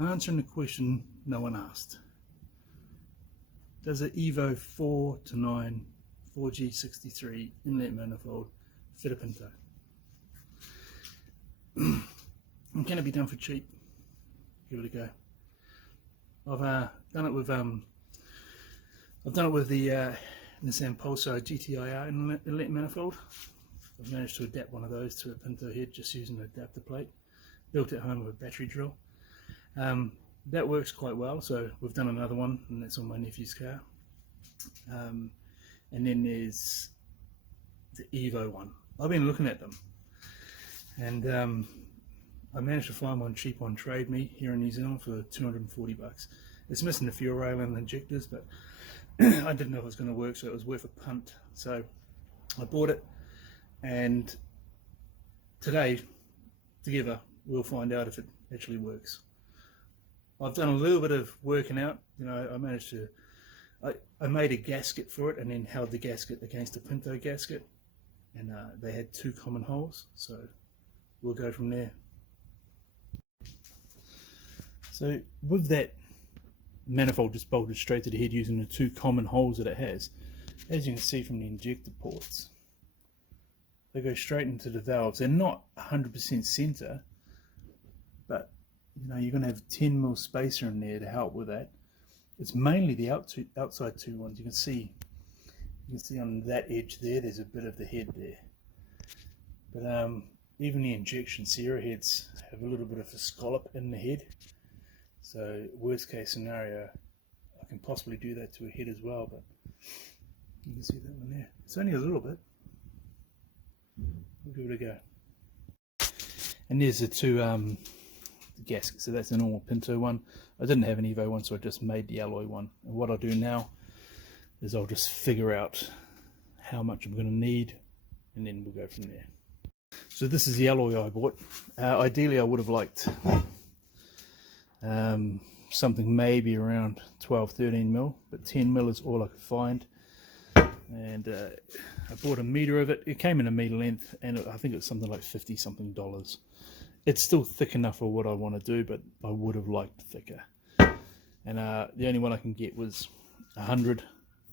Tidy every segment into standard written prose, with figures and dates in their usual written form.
Answering the question no one asked. Does an Evo 4 to 9 4G63 inlet manifold fit a Pinto? And can it be done for cheap? Give it a go. I've done it with the Nissan Pulsar GTIR inlet manifold. I've managed to adapt one of those to a Pinto head just using an adapter plate. Built at home with a battery drill. That works quite well, so we've done another one, and that's on my nephew's car. And then there's the Evo one. I've been looking at them, and I managed to find one cheap on Trade Me here in New Zealand for 240 bucks. It's missing the fuel rail and the injectors, but I didn't know if it was going to work, so it was worth a punt. So I bought it, and today, together, we'll find out if it actually works. I've done a little bit of working out. You know, I managed to, I made a gasket for it and then held the gasket against a Pinto gasket, and they had two common holes, so we'll go from there. So with that manifold just bolted straight to the head using the two common holes that it has, as you can see from the injector ports, they go straight into the valves. They're not 100% center, but you know, you're going to have 10mm spacer in there to help with that. It's mainly the outside two ones. You can see on that edge there, there's a bit of the head there. But even the injection Sierra heads have a little bit of a scallop in the head. So worst case scenario, I can possibly do that to a head as well, but you can see that one there. It's only a little bit. We'll give it a go. And there's the two gaskets. So that's a normal Pinto one. I didn't have an Evo one, so I just made the alloy one. And what I'll do now is I'll just figure out how much I'm going to need, and then we'll go from there. So this is the alloy I bought. Ideally, I would have liked something maybe around 12-13mm, but 10mm is all I could find. And I bought a meter of it. It came in a meter length, and I think it's something like $50 something. It's still thick enough for what I want to do, but I would have liked thicker. And the only one I can get was 100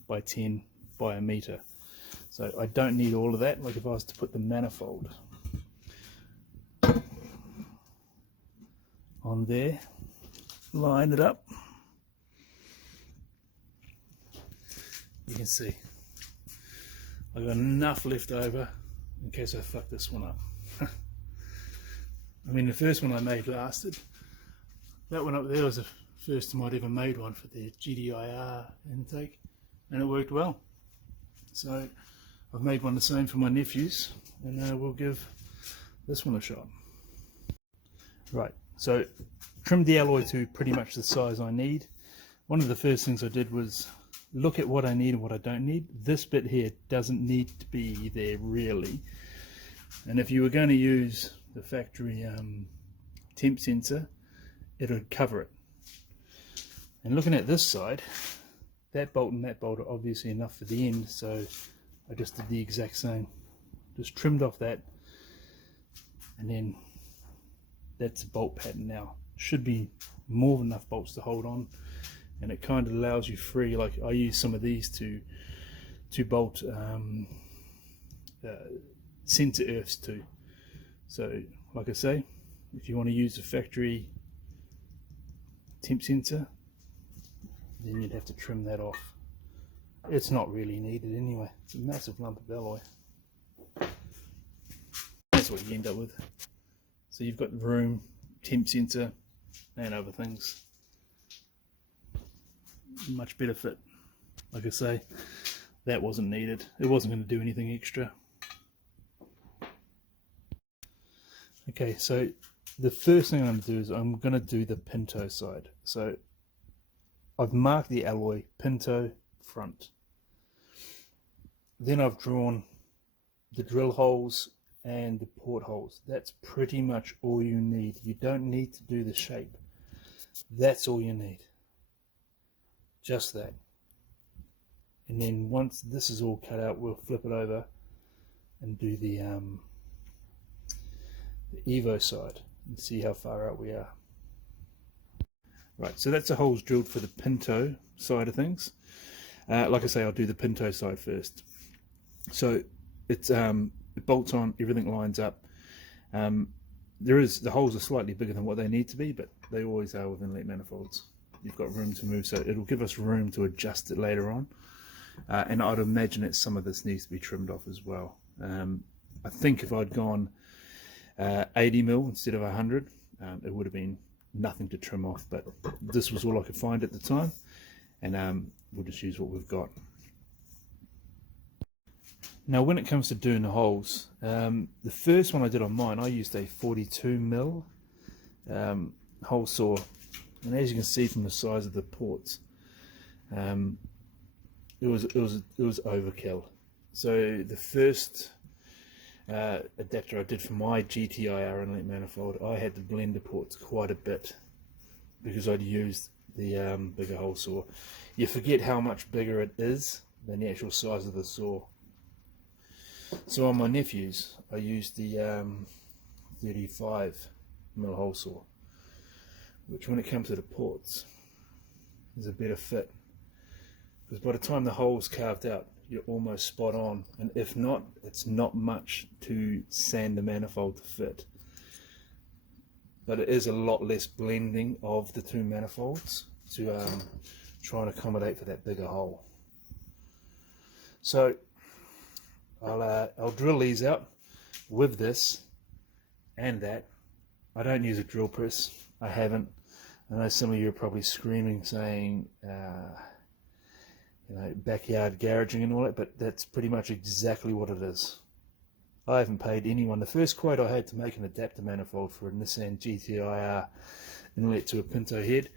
by 10 by a meter. So I don't need all of that. Like if I was to put the manifold on there, line it up, you can see I've got enough left over in case I fuck this one up. I mean, the first one I made lasted. That one up there was the first time I'd ever made one for the GDIR intake, and it worked well. So I've made one the same for my nephews, and we'll give this one a shot. Right, so trimmed the alloy to pretty much the size I need. One of the first things I did was look at what I need and what I don't need. This bit here doesn't need to be there really, and if you were going to use the factory temp sensor, it would cover it. And looking at this side, that bolt and that bolt are obviously enough for the end, so I just did the exact same. Just trimmed off that, and then that's the bolt pattern now. Should be more than enough bolts to hold on, and it kind of allows you free. Like I use some of these to bolt sensor earths to. So like I say, if you want to use the factory temp sensor, then you'd have to trim that off. It's not really needed anyway. It's a massive lump of alloy. That's what you end up with. So you've got room, temp sensor, and other things. Much better fit. Like I say, that wasn't needed. It wasn't going to do anything extra. Okay, so the first thing I'm going to do is I'm going to do the Pinto side. So I've marked the alloy Pinto front. Then I've drawn the drill holes and the port holes. That's pretty much all you need. You don't need to do the shape. That's all you need. Just that. And then once this is all cut out, we'll flip it over and do the Evo side and see how far out we are. Right, so that's the holes drilled for the Pinto side of things. Like I say, I'll do the Pinto side first. So it's it bolts on, everything lines up. The holes are slightly bigger than what they need to be, but they always are with inlet manifolds. You've got room to move, so it'll give us room to adjust it later on. And I'd imagine that some of this needs to be trimmed off as well. I think if I'd gone 80 mil instead of 100, it would have been nothing to trim off, but this was all I could find at the time, and we'll just use what we've got. Now when it comes to doing the holes, the first one I did on mine, I used a 42 mil hole saw, and as you can see from the size of the ports, it was overkill. So the first adapter I did for my GTIR inlet manifold, I had to blend the ports quite a bit because I'd used the bigger hole saw. You forget how much bigger it is than the actual size of the saw. So on my nephews, I used the 35 mil hole saw, which when it comes to the ports is a better fit, because by the time the hole's carved out, you're almost spot on, and if not, it's not much to sand the manifold to fit. But it is a lot less blending of the two manifolds to try and accommodate for that bigger hole. So I'll drill these out with this and that. I don't use a drill press. I haven't. I know some of you are probably screaming saying you know, backyard garaging and all that, but that's pretty much exactly what it is. I haven't paid anyone. The first quote I had to make an adapter manifold for a Nissan GTIR inlet to a Pinto head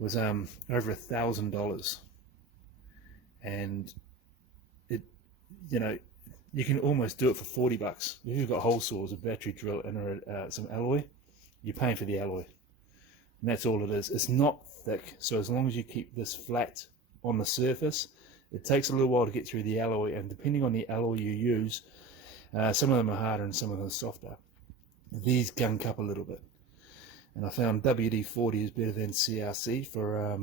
was over $1,000, and it, you know, you can almost do it for 40 bucks. If you've got hole saws, a battery drill, and some alloy, you're paying for the alloy, and that's all it is. It's not thick, so as long as you keep this flat on the surface, it takes a little while to get through the alloy, and depending on the alloy you use, some of them are harder and some of them are softer. These gunk up a little bit, and I found WD-40 is better than CRC for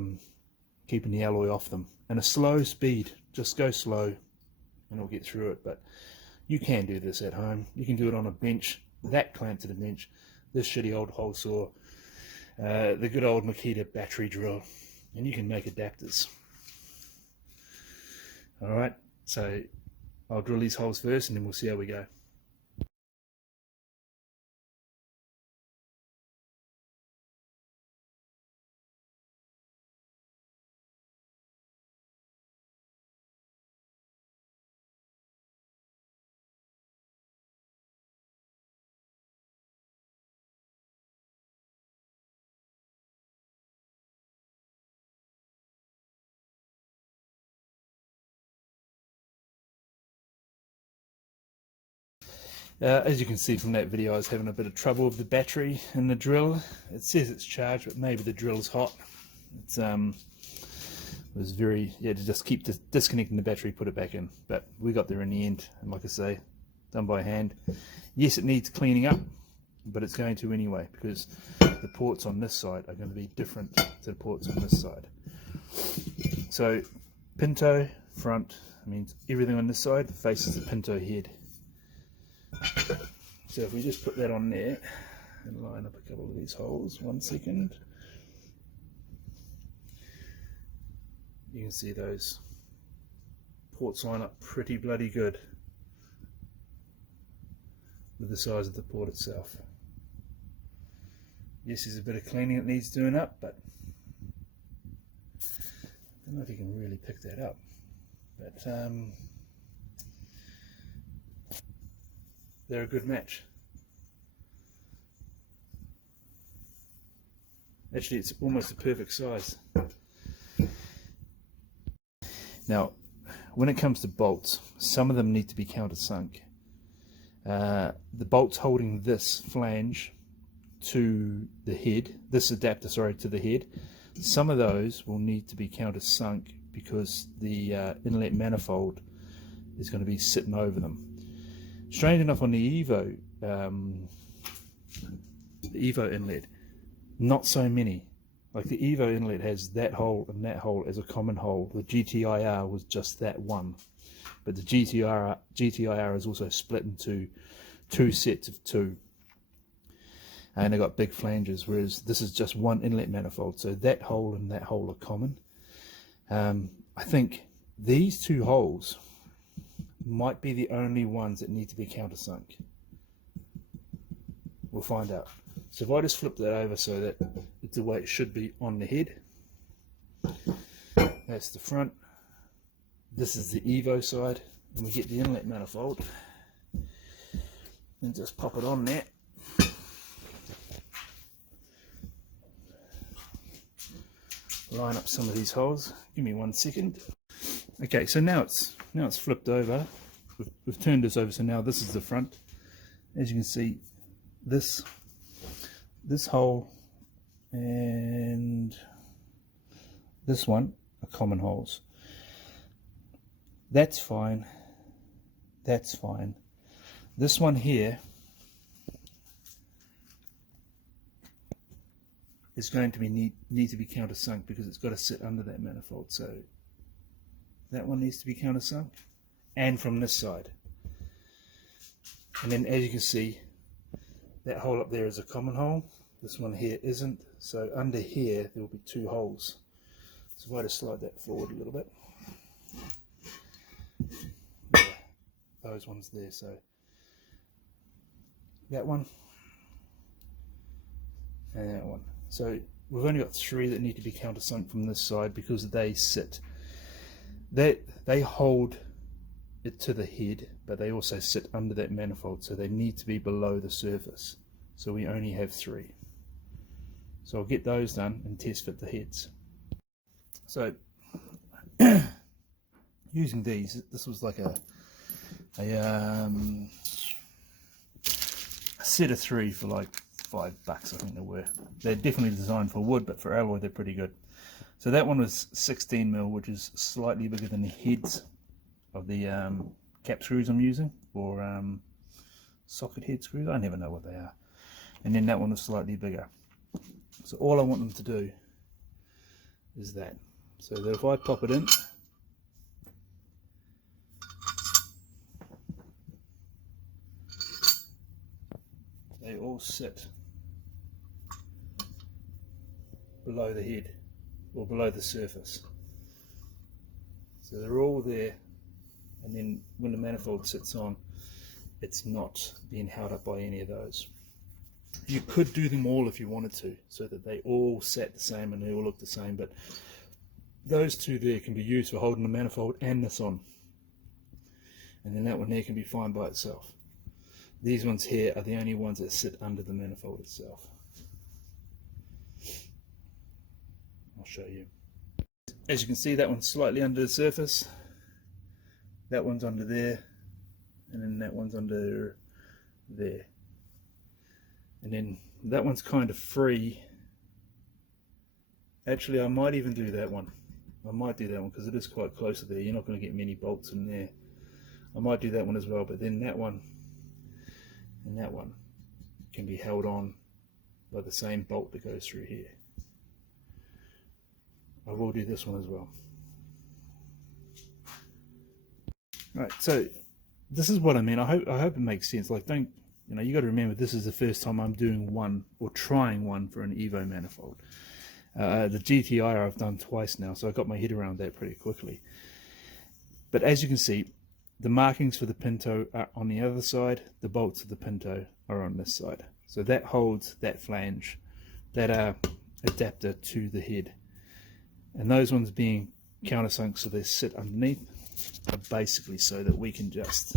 keeping the alloy off them. And a slow speed, just go slow and it'll get through it. But you can do this at home. You can do it on a bench, that clamped to the bench, this shitty old hole saw, the good old Makita battery drill, and you can make adapters. Alright, so I'll drill these holes first and then we'll see how we go. As you can see from that video, I was having a bit of trouble with the battery in the drill. It says it's charged, but maybe the drill's hot. It's was very, to just keep disconnecting the battery, put it back in. But we got there in the end, and like I say, done by hand. Yes, it needs cleaning up, but it's going to anyway, because the ports on this side are going to be different to the ports on this side. So Pinto front means everything on this side faces the Pinto head. So if we just put that on there and line up a couple of these holes, 1 second, you can see those ports line up pretty bloody good with the size of the port itself. Yes, there's a bit of cleaning that needs doing up, but I don't know if you can really pick that up. But they're a good match. Actually, it's almost a perfect size. Now, when it comes to bolts, some of them need to be countersunk. The bolts holding this flange to the head, this adapter, sorry, to the head, some of those will need to be countersunk because the inlet manifold is going to be sitting over them. Strange enough, on the Evo inlet, not so many. Like the Evo inlet has that hole and that hole as a common hole. The GTIR was just that one. But the GTIR is also split into 2 sets of 2. And they got big flanges, whereas this is just one inlet manifold. So that hole and that hole are common. I think these 2 holes might be the only ones that need to be countersunk. We'll find out. So if I just flip that over so that it's the way it should be on the head. That's the front. This is the Evo side. And we get the inlet manifold. And just pop it on there. Line up some of these holes. Give me 1 second. Okay, so now it's flipped over. We've turned this over, so now this is the front. As you can see, this hole and this one are common holes. That's fine. That's fine. This one here is going to be need to be countersunk because it's got to sit under that manifold. So that one needs to be countersunk, and from this side. And then as you can see, that hole up there is a common hole. This one here isn't. So under here there will be 2 holes. So if I just slide that forward a little bit, yeah, those ones there. So that one and that one. So we've only got 3 that need to be countersunk from this side because they sit. They hold it to the head, but they also sit under that manifold, so they need to be below the surface. So we only have 3. So I'll get those done and test fit the heads. So using these, this was like a set of 3 for like $5, I think they were. They're definitely designed for wood, but for alloy they're pretty good. So that one was 16mm, which is slightly bigger than the heads of the cap screws I'm using, or socket head screws. I never know what they are. And then that one was slightly bigger. So all I want them to do is that. So that if I pop it in, they all sit below the head or below the surface. So they're all there, and then when the manifold sits on, it's not being held up by any of those. You could do them all if you wanted to, so that they all sat the same and they all look the same, but those 2 there can be used for holding the manifold and this on. And then that one there can be fine by itself. These ones here are the only ones that sit under the manifold itself. I'll show you. As you can see, that one's slightly under the surface. That one's under there. And then that one's under there. And then that one's kind of free. Actually, I might even do that one. I might do that one because it is quite close to there. You're not going to get many bolts in there. I might do that one as well, but then that one and that one can be held on by the same bolt that goes through here. I will do this one as well. Right, so this is what I mean. I hope it makes sense. Like, don't, you know, you got to remember this is the first time I'm doing one or trying one for an Evo manifold. The GTI I've done twice now, so I got my head around that pretty quickly. But as you can see, the markings for the Pinto are on the other side. The bolts of the Pinto are on this side. So that holds that flange, that adapter to the head. And those ones being countersunk so they sit underneath are basically so that we can just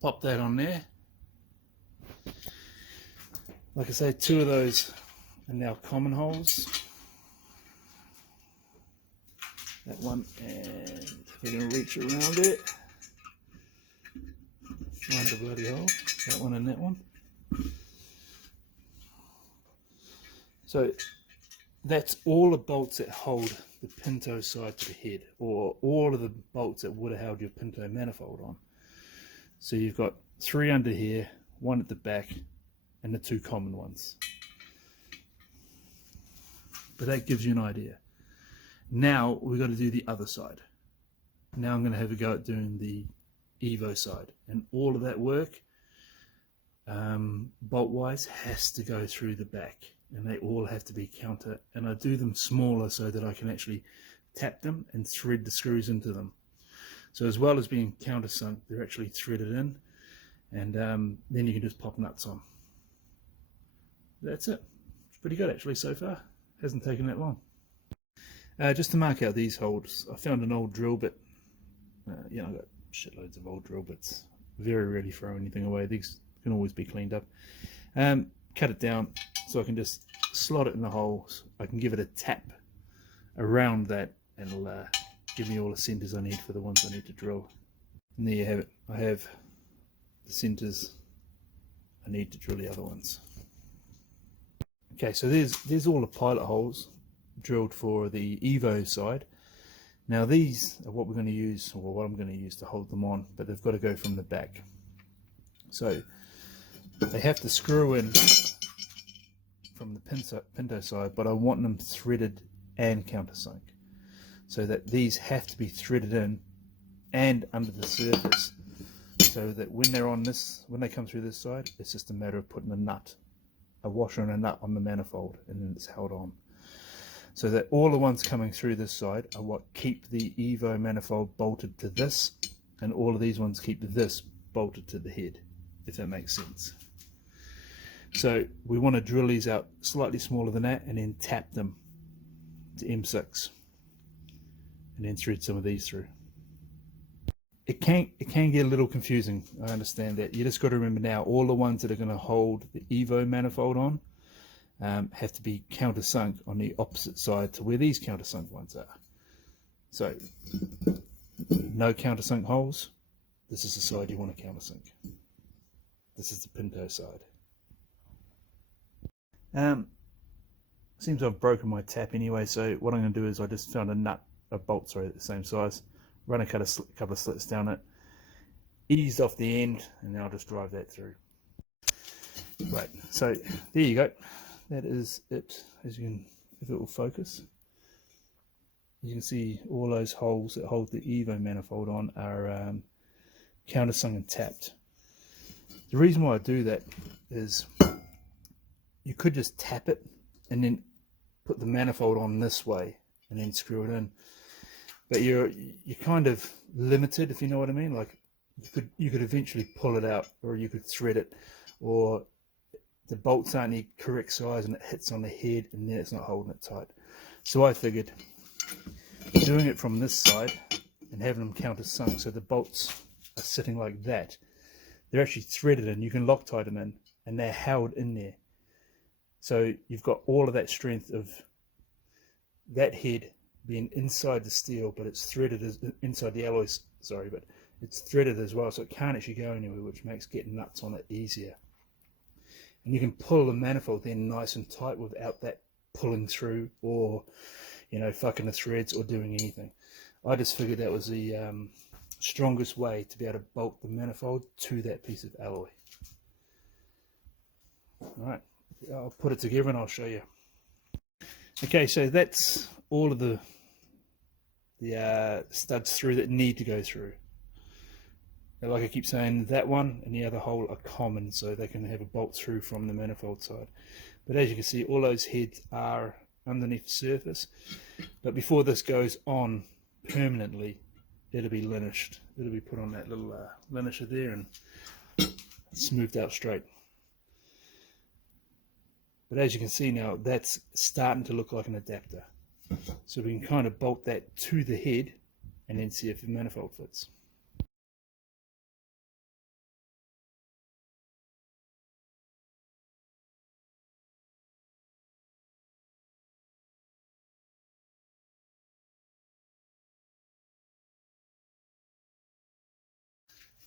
pop that on there. Like I say, 2 of those are now common holes. That one, and we're going to reach around it. Find the bloody hole. That one and that one. So that's all the bolts that hold the Pinto side to the head, or all of the bolts that would have held your Pinto manifold on. So you've got 3 under here, 1 at the back, and the 2 common ones. But that gives you an idea. Now we've got to do the other side. Now I'm going to have a go at doing the Evo side, and all of that work bolt wise has to go through the back, and they all have to be counter, and I do them smaller so that I can actually tap them and thread the screws into them. So as well as being countersunk, they're actually threaded in, and then you can just pop nuts on. That's it. It's pretty good actually so far. Hasn't taken that long. Just to mark out these holes, I found an old drill bit. You know, I've got shitloads of old drill bits. Very rarely throw anything away. These can always be cleaned up. Cut it down so I can just slot it in the holes. I can give it a tap around that, and it'll give me all the centers I need for the ones I need to drill. And there you have it. I have the centers I need to drill the other ones. Okay, so there's all the pilot holes drilled for the Evo side. Now these are what we're going to use, or what I'm going to use to hold them on, but they've got to go from the back. So they have to screw in from the Pinto side, but I want them threaded and countersunk, so that these have to be threaded in and under the surface, so that when they're on this, when they come through this side, it's just a matter of putting a washer and a nut on the manifold, and then it's held on. So that all the ones coming through this side are what keep the Evo manifold bolted to this, and all of these ones keep this bolted to the head, if that makes sense. So we want to drill these out slightly smaller than that, and then tap them to M6, and then thread some of these through. It can get a little confusing, I understand that. You just got to remember now, all the ones that are going to hold the Evo manifold on have to be countersunk on the opposite side to where these countersunk ones are. So no countersunk holes. This is the side you want to countersunk. This is the Pinto side. Seems I've broken my tap anyway, so what I'm going to do is I just found a bolt, sorry, the same size, run a couple of slits down it, eased off the end, and then I'll just drive that through. Right, so there you go. That is it. As you can, if it will focus, you can see all those holes that hold the Evo manifold on are countersunk and tapped. The reason why I do that is you could just tap it and then put the manifold on this way and then screw it in, but you're kind of limited, if you know what I mean. Like you could eventually pull it out, or you could thread it, or the bolts aren't the correct size and it hits on the head and then it's not holding it tight. So I figured doing it from this side and having them countersunk, so the bolts are sitting like that, they're actually threaded in, you can Loctite them in, and they're held in there. So you've got all of that strength of that head being inside the steel, but it's threaded inside the alloys, sorry, but it's threaded as well, so it can't actually go anywhere, which makes getting nuts on it easier. And you can pull the manifold then nice and tight without that pulling through, or, you know, fucking the threads or doing anything. I just figured that was the strongest way to be able to bolt the manifold to that piece of alloy. Alright, I'll put it together and I'll show you. Okay, so that's all of the studs through that need to go through. Like I keep saying, that one and the other hole are common, so they can have a bolt through from the manifold side. But as you can see, all those heads are underneath the surface. But before this goes on permanently, it'll be linished. It'll be put on that little linisher there and smoothed out straight. But as you can see now, that's starting to look like an adapter. So we can kind of bolt that to the head and then see if the manifold fits.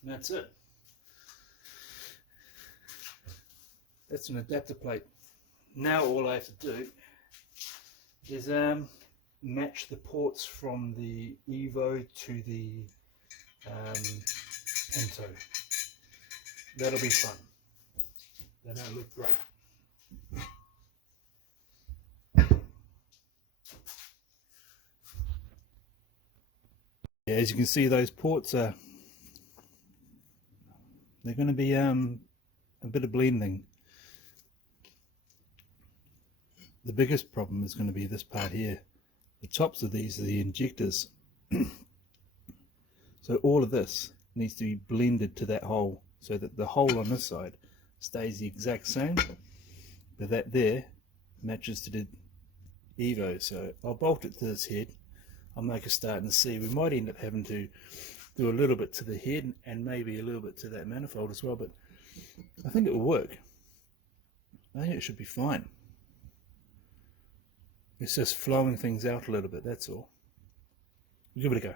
And that's it. That's an adapter plate. Now all I have to do is match the ports from the Evo to the Pinto. That'll be fun. They don't look great. Yeah, as you can see, those ports are, they're going to be a bit of blending. The biggest problem is going to be this part here. The tops of these are the injectors. So all of this needs to be blended to that hole, so that the hole on this side stays the exact same, but that there matches to the Evo. So I'll bolt it to this head. I'll make a start and see. We might end up having to do a little bit to the head and maybe a little bit to that manifold as well, but I think it will work. I think it should be fine. It's just flowing things out a little bit, that's all. We'll give it a go.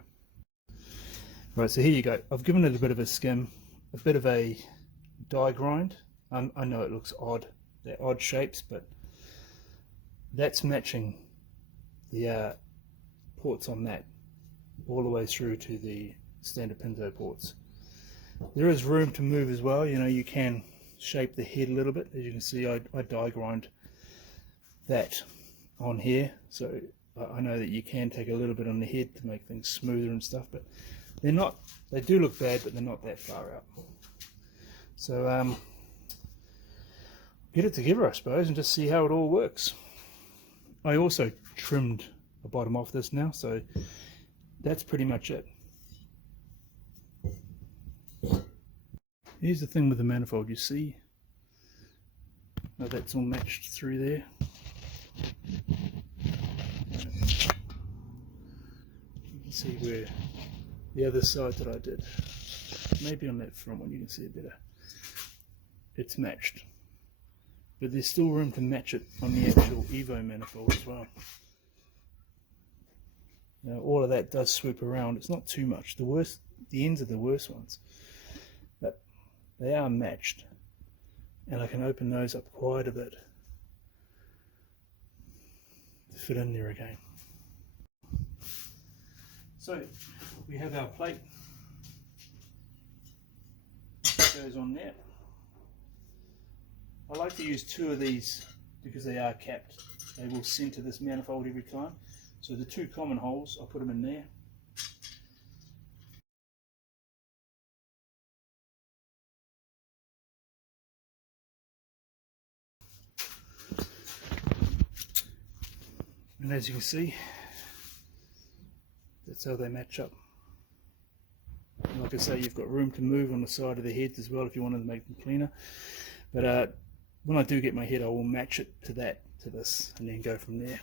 Right, so here you go. I've given it a bit of a skim, a bit of a die grind. I know it looks odd, they're odd shapes, but that's matching the ports on that all the way through to the standard Pinto ports. There is room to move as well. You know, you can shape the head a little bit. As you can see, I die grind that on here, so I know that you can take a little bit on the head to make things smoother and stuff, but they're not, they do look bad, but they're not that far out. So get it together, I suppose, and just see how it all works. I also trimmed the bottom off this now, so that's pretty much it. Here's the thing with the manifold, you see how that's all matched through there. You can see where the other side that I did, maybe on that front one you can see it better, it's matched, but there's still room to match it on the actual Evo manifold as well. Now, all of that does swoop around. It's not too much. The ends are the worst ones, but they are matched, and I can open those up quite a bit to fit in there again. So we have our plate, goes on there. I like to use 2 of these because they are capped. They will center this manifold every time. So the 2 common holes, I'll put them in there. And as you can see, that's how they match up. And like I say, you've got room to move on the side of the heads as well if you wanted to make them cleaner. But when I do get my head, I will match it to this, and then go from there.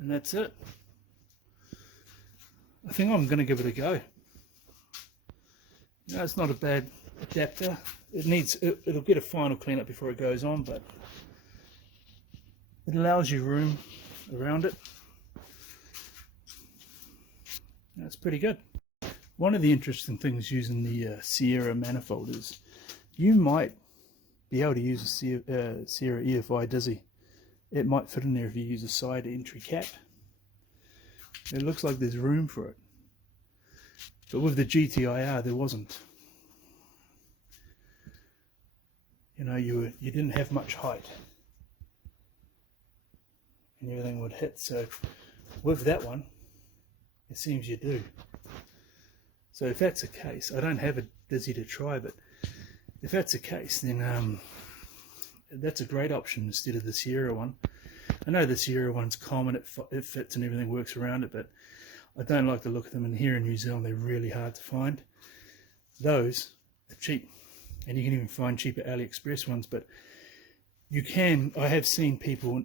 And that's it. I think I'm going to give it a go. You know, it's not a bad adapter. It'll get a final cleanup before it goes on, but it allows you room around it. That's pretty good. One of the interesting things using the Sierra manifold is you might be able to use a Sierra EFI Dizzy. It might fit in there if you use a side entry cap. It looks like there's room for it, but with the GTIR there wasn't. You know, you didn't have much height, and everything would hit. So with that one, it seems you do. So if that's the case, I don't have a Dizzy to try, but if that's the case, then that's a great option instead of the Sierra one. I know the Sierra one's common, it fits and everything works around it, but I don't like the look of them, and here in New Zealand they're really hard to find. Those are cheap, and you can even find cheaper AliExpress ones, but you can, I have seen people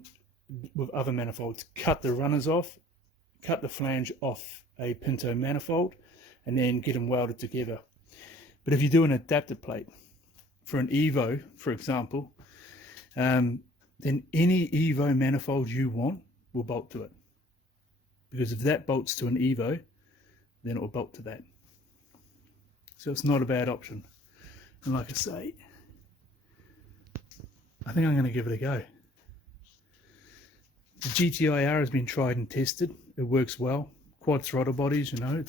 with other manifolds cut the runners off, cut the flange off a Pinto manifold, and then get them welded together. But if you do an adapter plate for an Evo, for example, then any Evo manifold you want will bolt to it. Because if that bolts to an Evo, then it will bolt to that. so it's not a bad option. And like I say, I think I'm going to give it a go. The GTI-R has been tried and tested. It works well. Quad throttle bodies, you know,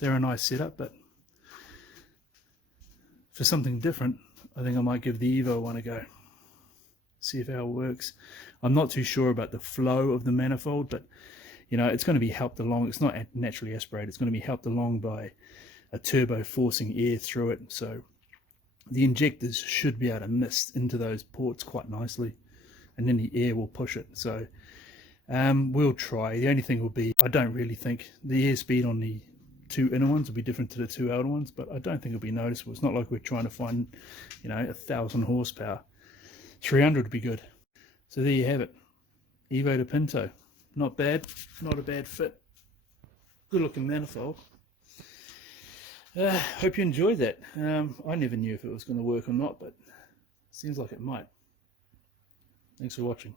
they're a nice setup, but for something different, I think I might give the Evo one a go. See how it works. I'm not too sure about the flow of the manifold, but you know, it's going to be helped along. It's not naturally aspirated. It's going to be helped along by a turbo forcing air through it. So the injectors should be able to mist into those ports quite nicely, and then the air will push it. So we'll try. The only thing will be, I don't really think the airspeed on the two inner ones will be different to the two outer ones, but I don't think it'll be noticeable. It's not like we're trying to find, you know, 1,000 horsepower. 300 would be good. So there you have it. Evo to Pinto. Not bad. Not a bad fit. Good looking manifold. Hope you enjoyed that. I never knew if it was going to work or not, but it seems like it might. Thanks for watching.